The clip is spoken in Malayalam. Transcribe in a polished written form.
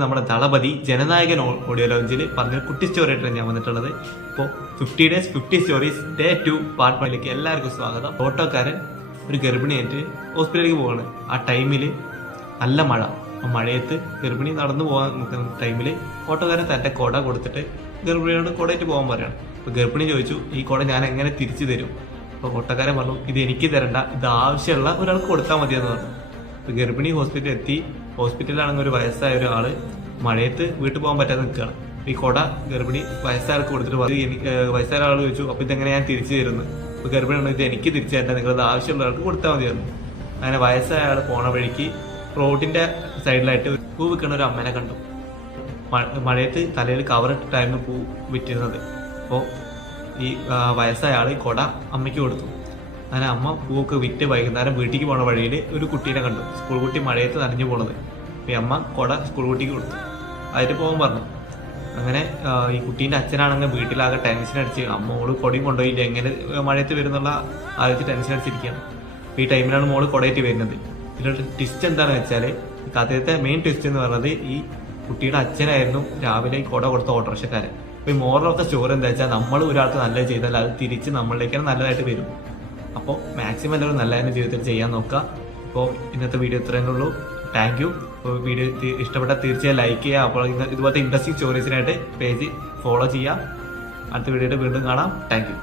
നമ്മുടെ ദളപതി ജനനായകൻ ഓഡിയോ ലോഞ്ചിൽ പറഞ്ഞൊരു കുട്ടി സ്റ്റോറി ആയിട്ടാണ് ഞാൻ വന്നിട്ടുള്ളത്. ഇപ്പോൾ 50 days 50 സ്റ്റോറീസ് ഡേ 2 പാർട്ട് 1ലേക്ക് എല്ലാവർക്കും സ്വാഗതം. ഓട്ടോക്കാരൻ ഒരു ഗർഭിണിയായിട്ട് ഹോസ്പിറ്റലിലേക്ക് പോവാണ്. ആ ടൈമിൽ നല്ല മഴ. ആ മഴയത്ത് ഗർഭിണി നടന്നു പോകാൻ നിൽക്കുന്ന ടൈമിൽ ഓട്ടോക്കാരൻ തൻ്റെ കുട കൊടുത്തിട്ട് ഗർഭിണിയോട് കുടയിട്ട് പോകാൻ പറയാണ്. അപ്പോൾ ഗർഭിണി ചോദിച്ചു, ഈ കുട ഞാൻ എങ്ങനെ തിരിച്ചു തരും? അപ്പോൾ ഓട്ടോക്കാരൻ പറഞ്ഞു, ഇത് എനിക്ക് തരണ്ട, ഇത് ആവശ്യമുള്ള ഒരാൾക്ക് കൊടുത്താൽ മതിയെന്ന് പറഞ്ഞു. അപ്പോൾ ഗർഭിണി ഹോസ്പിറ്റലിൽ എത്തി. ഹോസ്പിറ്റലിലാണെങ്കിൽ ഒരു വയസ്സായ ഒരാള് മഴയത്ത് വീട്ടിൽ പോകാൻ പറ്റാതെ നിൽക്കുകയാണ്. ഈ കൊട ഗർഭിണി വയസ്സാൾക്ക് കൊടുത്തിട്ട് വയസ്സായ ആൾ ചോദിച്ചു, അപ്പോൾ ഇതെങ്ങനെ ഞാൻ തിരിച്ചു തരുന്നു? അപ്പോൾ ഗർഭിണി പറഞ്ഞു, ഇത് എനിക്ക് തിരിച്ചു തരണ്ട, നിങ്ങളത് ആവശ്യമുള്ള ആൾക്ക് കൊടുത്താൽ മതിയായിരുന്നു. അങ്ങനെ വയസ്സായ ആൾ പോണ വഴിക്ക് റോഡിന്റെ സൈഡിലായിട്ട് പൂ വിൽക്കുന്ന ഒരു അമ്മേനെ കണ്ടു. മഴയത്ത് തലയിൽ കവറിട്ടായിരുന്നു പൂ വിറ്റിരുന്നത്. അപ്പോൾ ഈ വയസ്സായ ആൾ കൊട അമ്മയ്ക്ക് കൊടുത്തു. അങ്ങനെ അമ്മ പൂവൊക്കെ വിറ്റ് വൈകുന്നേരം വീട്ടിലേക്ക് പോണ വഴിയിൽ ഒരു കുട്ടീനെ കണ്ടു. സ്കൂൾ കുട്ടി മഴയത്ത് നനഞ്ഞു പോണത്. അപ്പോൾ അമ്മ കൊട സ്കൂൾ കുട്ടിക്ക് കൊടുത്തു. അതിന് പോകാൻ പറഞ്ഞു. അങ്ങനെ ഈ കുട്ടീൻ്റെ അച്ഛനാണെങ്കിൽ വീട്ടിലാകെ ടെൻഷൻ അടിച്ച്, മോള് കൊടയും കൊണ്ടുപോയില്ല, എങ്ങനെ മഴയത്ത് വരുന്നുള്ള ആദ്യത്തെ ടെൻഷൻ അടിച്ചിരിക്കുകയാണ്. അപ്പോൾ ഈ ടൈമിലാണ് മോള് കൊടയിട്ട് വരുന്നത്. ഇതിലൊരു ട്വിസ്റ്റ് എന്താണെന്ന് വെച്ചാൽ, ഈ കഥയത്തെ മെയിൻ ട്വിസ്റ്റ് എന്ന് പറയുന്നത്, ഈ കുട്ടിയുടെ അച്ഛനായിരുന്നു രാവിലെ ഈ കൊട കൊടുത്ത ഓട്ടോറിക്ഷക്കാരൻ. അപ്പോൾ ഈ മോറൽ ഓഫ് ദ സ്റ്റോറി എന്താ വെച്ചാൽ, നമ്മൾ ഒരാൾക്ക് നല്ലത് ചെയ്താൽ അത് തിരിച്ച് നമ്മളിലേക്കാണ് നല്ലതായിട്ട് വരും. അപ്പോൾ മാക്സിമം എല്ലാവരും നല്ല തന്നെ ജീവിതത്തിൽ ചെയ്യാൻ നോക്കുക. അപ്പോൾ ഇന്നത്തെ വീഡിയോ ഇത്രയേ ഉള്ളൂ. Thank you. അപ്പോൾ വീഡിയോ ഇഷ്ടപ്പെട്ടാൽ തീർച്ചയായും ലൈക്ക് ചെയ്യുക. അപ്പോൾ ഇതുപോലത്തെ ഇൻട്രസ്റ്റിംഗ് സ്റ്റോറീസിനായിട്ട് പേജ് ഫോളോ ചെയ്യുക. അടുത്ത വീഡിയോയിൽ വീണ്ടും കാണാം. Thank you.